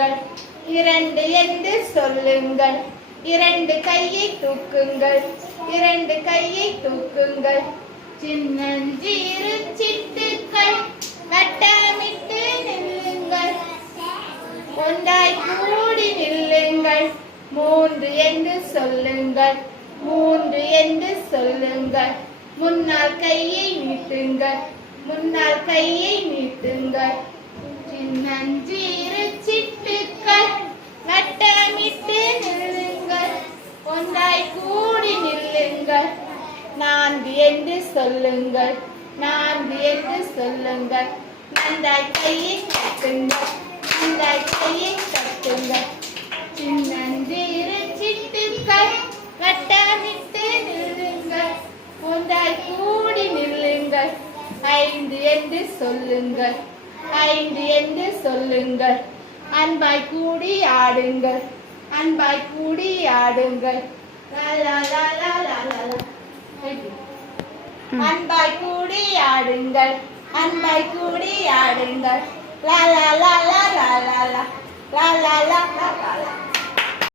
சொல்லுங்கள். இரண்டு என்று சொல்லுங்கள். இரண்டு கையை தூக்குங்கள். இரண்டு கையை தூக்குங்கள். சின்னஞ்சிறு சிட்டுக்கள் வட்டமிட்டு நில்லுங்கள். ஒன்றாய் கூடி நில்லுங்கள். மூன்று என்று சொல்லுங்கள். மூன்று என்று சொல்லுங்கள். முன்னால் கையை நீட்டுங்கள். முன்னால் கையை நீட்டுங்கள். சின்னஞ்சிறு சிட்டுக்கள் வட்டமிட்டு நில்லுங்கள். ஒன்றாய் கூடி நில்லுங்கள். நான்கு என்று சொல்லுங்கள். நான்கு என்று சொல்லுங்கள். நன்றாய் கையை தட்டுங்கள். நன்றாய் கையை தட்டுங்கள். சின்னஞ்சிறு சிட்டுக்கள் வட்டமிட்டு நில்லுங்கள். ஒன்றாய் கூடி நில்லுங்கள். ஐந்து என்று சொல்லுங்கள். ஐந்து என்று சொல்லுங்கள். அன்பாய் கூடி ஆடுங்கள். அன்பாய் கூடி ஆடுங்கள். அன்பாய் கூடி ஆடுங்கள். அன்பாய் கூடி ஆடுங்கள். லா லா லா லா லா லா லா லா லா லா லா.